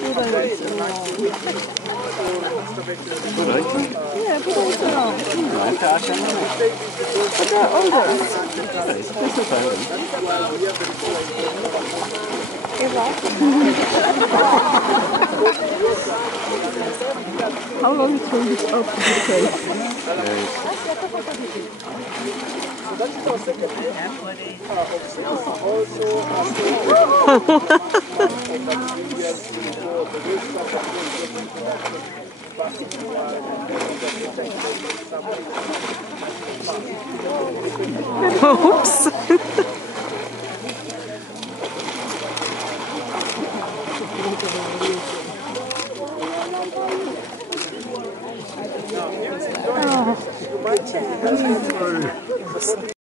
Yeah, put on some. But they're older. How long it will be up to the case? Oops. Oh.